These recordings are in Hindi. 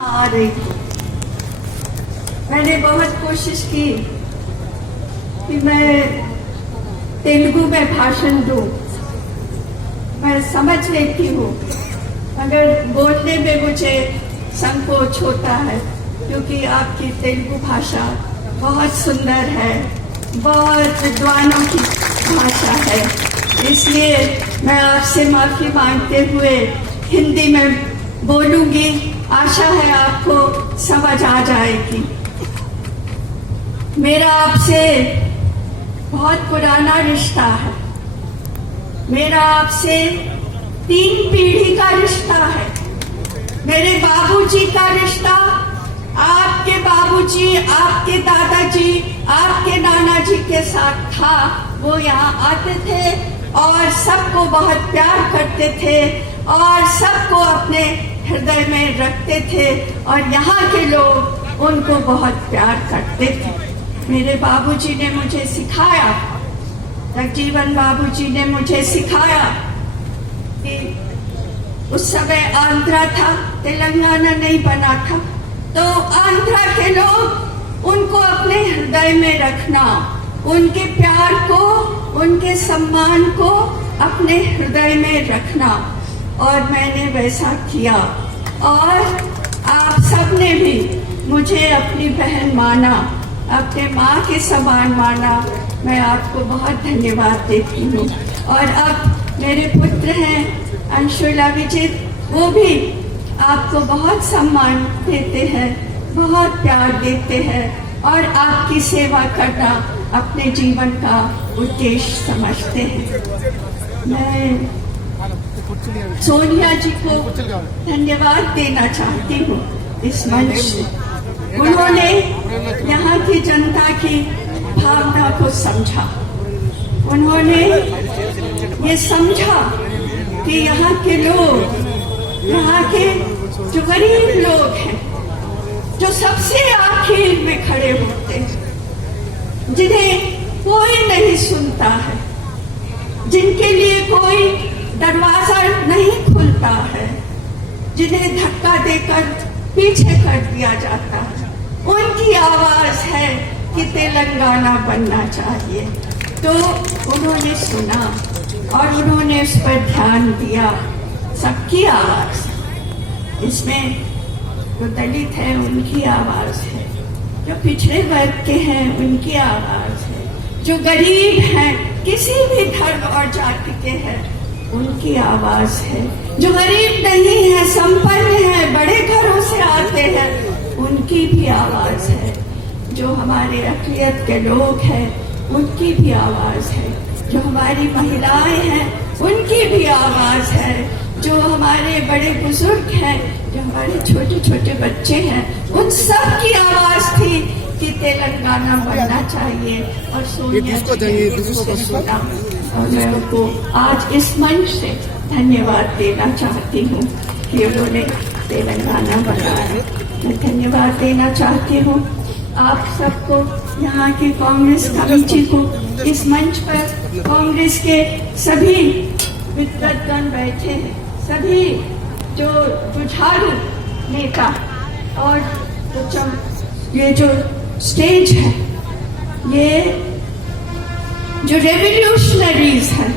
आ रही थी। मैंने बहुत कोशिश की कि मैं तेलुगु में भाषण दूं। मैं समझ लेती हूँ मगर बोलने में मुझे संकोच होता है, क्योंकि आपकी तेलुगु भाषा बहुत सुंदर है, बहुत विद्वानों की भाषा है। इसलिए मैं आपसे माफी मांगते हुए हिंदी में बोलूंगी। आशा है आपको समझ आ जाएगी। मेरा आपसे बहुत पुराना रिश्ता है। मेरा आपसे 3 पीढ़ी का रिश्ता है। मेरे बाबूजी का रिश्ता आपके बाबूजी, आपके दादाजी, आपके नाना जी के साथ था। वो यहाँ आते थे और सबको बहुत प्यार करते थे और सबको अपने हृदय में रखते थे और यहाँ के लोग उनको बहुत प्यार करते थे। मेरे बाबूजी ने मुझे सिखाया, जगजीवन बाबूजी ने मुझे सिखाया कि उस समय आंध्रा था, तेलंगाना नहीं बना था, तो आंध्रा के लोग उनको अपने हृदय में रखना, उनके प्यार को, उनके सम्मान को अपने हृदय में रखना। और मैंने वैसा किया और आप सबने भी मुझे अपनी बहन माना, अपने माँ के समान माना। मैं आपको बहुत धन्यवाद देती हूँ। और अब मेरे पुत्र हैं अंशुला विजित, वो भी आपको बहुत सम्मान देते हैं, बहुत प्यार देते हैं और आपकी सेवा करना अपने जीवन का उद्देश्य समझते हैं। मैं सोनिया जी को धन्यवाद देना चाहती हूँ इस मंच से। उन्होंने यहाँ की जनता की भावना को समझा। उन्होंने ये समझा कि यहाँ के लोग, यहाँ के जो गरीब लोग हैं, जो सबसे आखिर में खड़े होते हैं, जिन्हें कोई नहीं सुनता है, जिनके लिए कोई दरवाजा नहीं खुलता है, जिन्हें धक्का देकर पीछे कर दिया जाता है, उनकी आवाज है कि तेलंगाना बनना चाहिए। तो उन्होंने सुना और उन्होंने उस पर ध्यान दिया। सबकी आवाज, इसमें जो दलित है उनकी आवाज है, जो पिछड़े वर्ग के हैं उनकी आवाज है, जो गरीब हैं, किसी भी धर्म और जाति के हैं, उनकी आवाज है, जो गरीब नहीं है, संपन्न है, बड़े घरों से आते हैं, उनकी भी आवाज है, जो हमारे अक़लियत के लोग हैं उनकी भी आवाज है, जो हमारी महिलाएं हैं उनकी भी आवाज है, जो हमारे बड़े बुजुर्ग हैं, जो हमारे छोटे छोटे बच्चे हैं, उन सब की आवाज थी कि तेलंगाना बनना चाहिए। और सोनिया जी सुना और मैं उनको आज इस मंच से धन्यवाद देना चाहती हूँ कि उन्होंने तेलंगाना बनाया। मैं धन्यवाद देना चाहती हूँ आप सबको, यहाँ की कांग्रेस कमेटी को, इस मंच पर कांग्रेस के सभी विद्वद्गण बैठे हैं, सभी जो जुझारू नेता और ये जो स्टेज है, ये जो रेवोल्यूशनरीज हैं,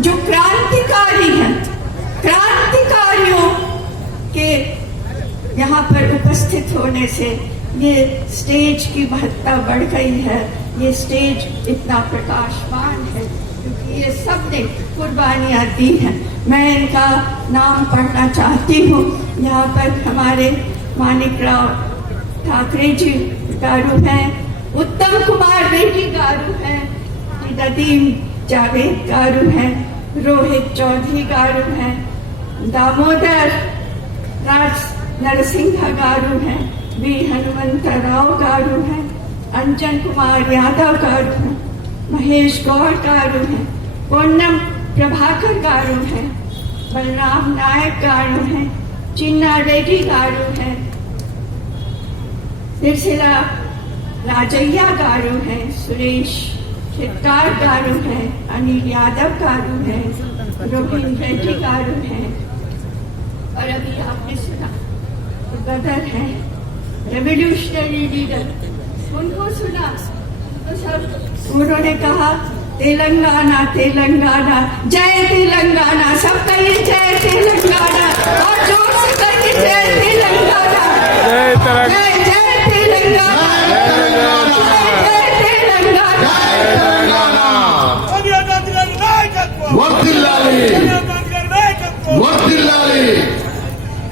जो क्रांतिकारी हैं, क्रांतिकारियों के यहाँ पर उपस्थित होने से ये स्टेज की महत्ता बढ़ गई है। ये स्टेज इतना प्रकाशमान है क्योंकि ये सब ने कुर्बानियाँ दी हैं। मैं इनका नाम पढ़ना चाहती हूँ। यहाँ पर हमारे मानिकराव ठाकरे जी गारू हैं, उत्तम कुमार रेड्डी गारू हैं, नदीम जावेद गारू हैं, रोहित चौधरी गारू हैं, दामोदर राज नरसिंह गारू हैं, वी हनुमंतराव गारू हैं, अंजन कुमार यादव गारू हैं, महेश गौड़ गारू हैं, पोन्नम प्रभाकर गारू हैं, बलराम नायक गारू हैं, चिन्ना रेड्डी गारू हैं, सिरसिला राजैया गारू हैं, सुरेश चित्कार गारू हैं, अनिल यादव गारू हैं, रोहिन रेड्डी गारू हैं। और अभी आपने सुना गदर हैं, रेवोल्यूशनरी लीडर, उनको सुना तो सब उन्होंने कहा तेलंगाना तेलंगाना, जय तेलंगाना, सब कहिए जय तेलंगाना, और जोर से कहिए जय तेलंगाना, जय तेलंगाना, जय तेलंगाना, जय तेलंगाना।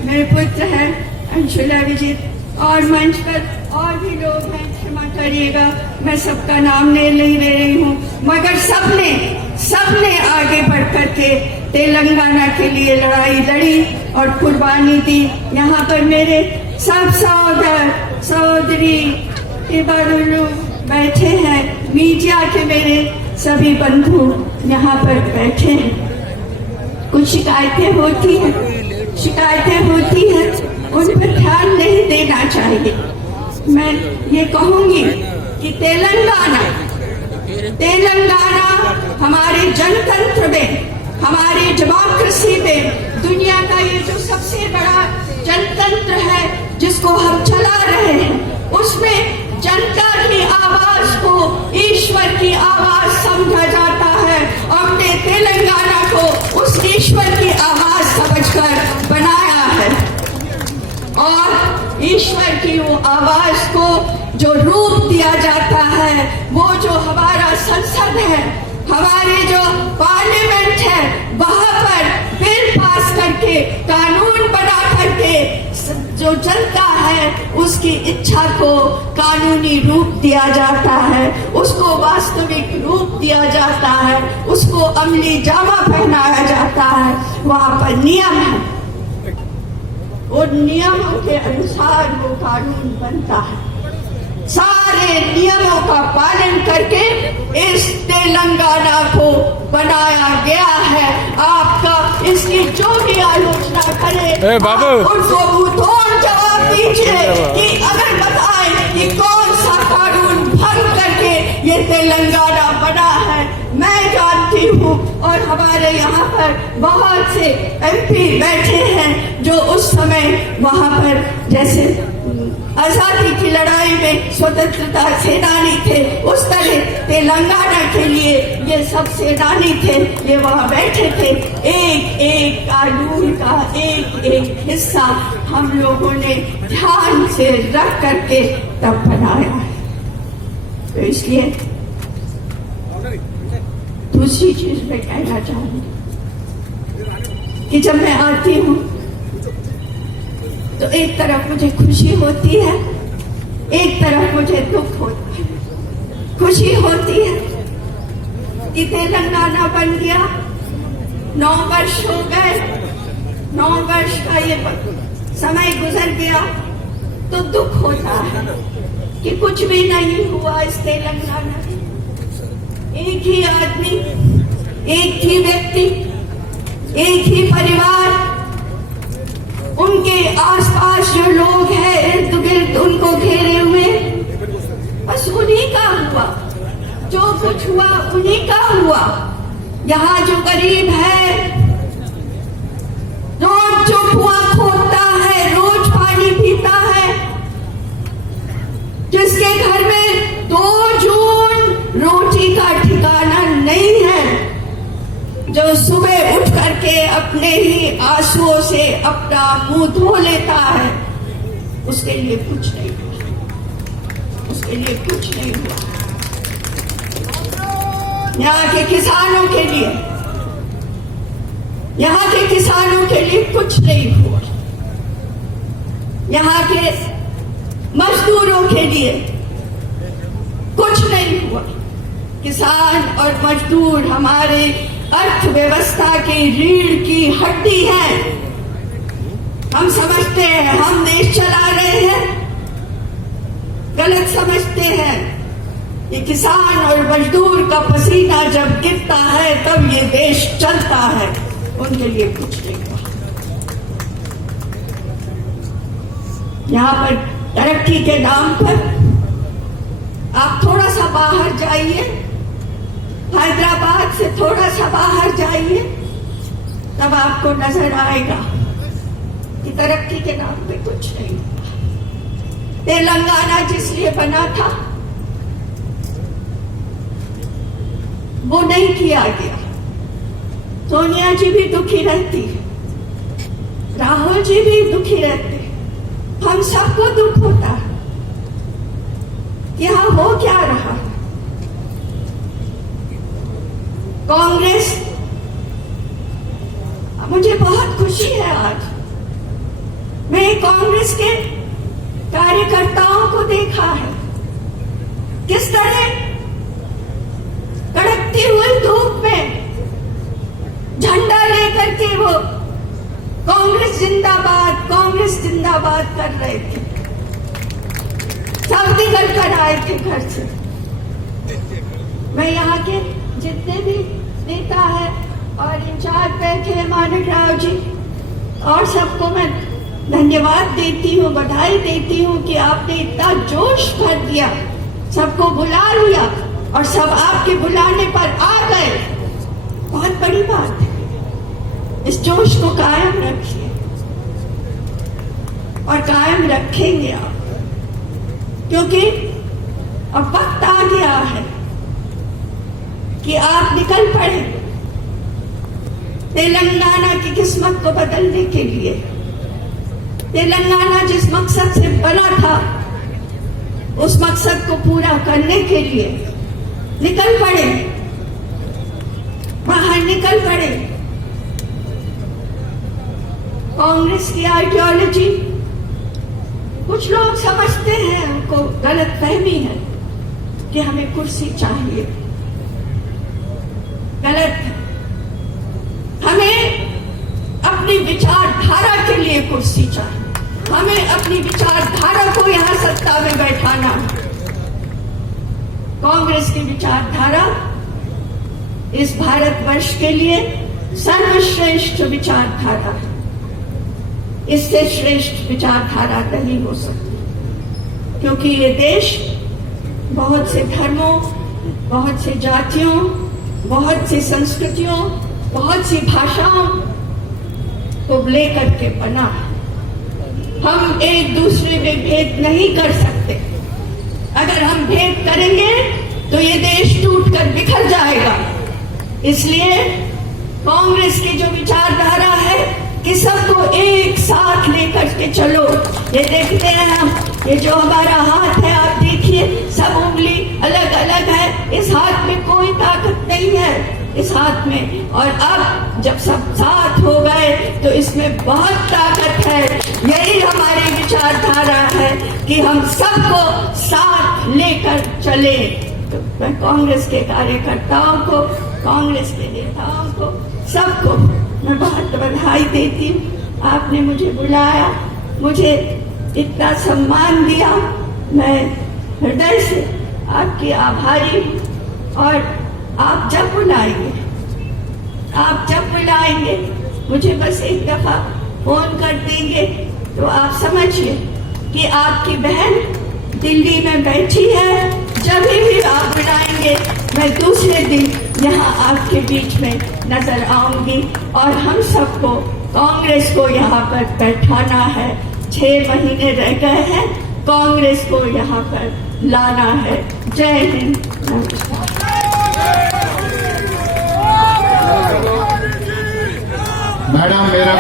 मेरे पुत्र हैं अंशुला विजित और मंच पर और भी लोग हैं, क्षमा करिएगा मैं सबका नाम ले रही हूँ, मगर सबने आगे बढ़ करके तेलंगाना के लिए लड़ाई लड़ी और कुर्बानी दी। यहाँ पर मेरे सब सहोदर सहोदरी इबारुल्लू बैठे हैं, मीडिया के मेरे सभी बंधु यहाँ पर बैठे हैं। कुछ शिकायतें होती हैं, उन पर ध्यान नहीं देना चाहिए। मैं ये कहूंगी कि तेलंगाना हमारे जनतंत्र में, हमारी डेमोक्रेसी में, दुनिया का ये जो सबसे बड़ा जनतंत्र है जिसको हम चला रहे हैं, उसमें जनता की आवाज को ईश्वर की आवाज समझा जाता है। हमने तेलंगाना को उस ईश्वर की आवाज समझकर बनाया है और ईश्वर की वो आवाज को जो रूप दिया जाता है, वो जो हमारा संसद है, हमारे जो पार्लियामेंट है, वहां पर बिल पास करके, कानून बना करके जो जनता है उसकी इच्छा को कानूनी रूप दिया जाता है, उसको वास्तविक रूप दिया जाता है, उसको अमली जामा पहनाया जाता है। वहां पर नियम है, उन नियमों के अनुसार वो कानून बनता है। सारे नियमों का पालन करके इस तेलंगाना को बनाया गया है। आपका इसकी जो भी आलोचना करे उनको मुंहतोड़ जवाब दीजिए कि अगर बताएं कि कौन सा कानून भंग करके ये तेलंगाना बना है। मैं जानती हूँ और हमारे यहाँ पर बहुत से MP बैठे हैं जो उस समय वहाँ पर जैसे आजादी की लड़ाई में स्वतंत्रता सेनानी थे, उस तरह तेलंगाना के लिए ये सब सेनानी थे, ये वहाँ बैठे थे। एक एक कानून का एक एक हिस्सा हम लोगों ने ध्यान से रख करके तब बनाया है। तो इसलिए दूसरी चीज मैं कहना चाहूंगी कि जब मैं आती हूँ तो एक तरफ मुझे खुशी होती है, एक तरफ मुझे दुख होता है। खुशी होती है कि तेलंगाना बन गया, 9 वर्ष हो गए, 9 वर्ष का ये समय गुजर गया, तो दुख होता है कि कुछ भी नहीं हुआ इस तेलंगाना में। एक ही आदमी, एक ही व्यक्ति, एक ही परिवार, उनके आसपास जो लोग हैं इर्द गिर्द उनको घेरे हुए, बस उन्हीं का हुआ, जो कुछ हुआ उन्हीं का हुआ। यहाँ जो गरीब है रोज जो कुआं खोदता है, रोज पानी पीता है, जिसके घर में 2 जून रोटी का ठिकाना नहीं है, जो सुबह उठ करके अपने ही आंसुओं से अपना मुंह धो लेता है, उसके लिए कुछ नहीं हुआ, उसके लिए कुछ नहीं हुआ। यहाँ के किसानों के लिए, यहाँ के किसानों के लिए कुछ नहीं हुआ। यहाँ के मजदूरों के लिए कुछ नहीं हुआ। किसान और मजदूर हमारे अर्थव्यवस्था की रीढ़ की हड्डी है। हम समझते हैं हम देश चला रहे हैं, गलत समझते हैं। ये किसान और मजदूर का पसीना जब गिरता है तब ये देश चलता है। उनके लिए कुछ नहीं हुआ। यहाँ पर तरक्की के नाम पर आप थोड़ा सा बाहर जाइए, हैदराबाद से थोड़ा सा बाहर जाइए, तब आपको नजर आएगा कि तरक्की के नाम पे कुछ नहीं। तेलंगाना जिस लिए बना था वो नहीं किया गया। सोनिया जी भी दुखी रहती है, राहुल जी भी दुखी रहते, हम सबको दुख होता है कि यहां हो क्या रहा। कांग्रेस, मुझे बहुत खुशी है आज मैं कांग्रेस के कार्यकर्ताओं को देखा है किस तरह कड़कती हुई धूप में झंडा लेकर के वो कांग्रेस जिंदाबाद कर रहे थे। सब निकल कर आए थे घर से। मैं यहाँ के जितने भी नेता है और इंचार्ज बैठे हैं मानक राव जी और सबको मैं धन्यवाद देती हूँ, बधाई देती हूँ कि आपने इतना जोश भर दिया, सबको बुला लिया और सब आपके बुलाने पर आ गए। बहुत बड़ी बात है, इस जोश को कायम रखिए और कायम रखेंगे आप, क्योंकि अब वक्त आ गया है कि आप निकल पड़े तेलंगाना की किस्मत को बदलने के लिए। तेलंगाना जिस मकसद से बना था उस मकसद को पूरा करने के लिए निकल पड़े, बाहर निकल पड़े। कांग्रेस की आइडियोलॉजी कुछ लोग समझते हैं, उनको गलत फहमी है कि हमें कुर्सी चाहिए। गलत है, हमें अपनी विचारधारा के लिए कुर्सी चाहिए, हमें अपनी विचारधारा को यहां सत्ता में बैठाना है। कांग्रेस की विचारधारा इस भारतवर्ष के लिए सर्वश्रेष्ठ विचारधारा है। इससे श्रेष्ठ विचारधारा नहीं हो सकती, क्योंकि ये देश बहुत से धर्मों, बहुत से जातियों, बहुत सी संस्कृतियों, बहुत सी भाषाओं को लेकर के बना। हम एक दूसरे में भेद नहीं कर सकते। अगर हम भेद करेंगे तो ये देश टूटकर बिखर जाएगा। इसलिए कांग्रेस की जो विचारधारा है कि सबको एक साथ लेकर के चलो। ये देखते हैं हम, ये जो हमारा हाथ है आप देखिए, सब उंगली अलग अलग है, इस हाथ में कोई ताकत नहीं है इस हाथ में, और अब जब सब साथ हो गए तो इसमें बहुत ताकत है। यही हमारी विचारधारा है कि हम सबको साथ लेकर चले। तो मैं कांग्रेस के कार्यकर्ताओं को, कांग्रेस के नेताओं को, सबको मैं बहुत बधाई देती हूँ। आपने मुझे बुलाया, मुझे इतना सम्मान दिया, मैं हृदय से आपकी आभारी हूँ। और आप जब बुलाएंगे मुझे बस एक दफा फोन कर देंगे तो आप समझिए कि आपकी बहन दिल्ली में बैठी है। जब भी आप बुलाएंगे मैं दूसरे दिन यहाँ आपके बीच में नजर आऊंगी और हम सबको, कांग्रेस को यहाँ पर बैठाना है। 6 महीने रह गए हैं, कांग्रेस को यहाँ पर लाना है। जय हिंद, नमस्कार। मैडम मेरा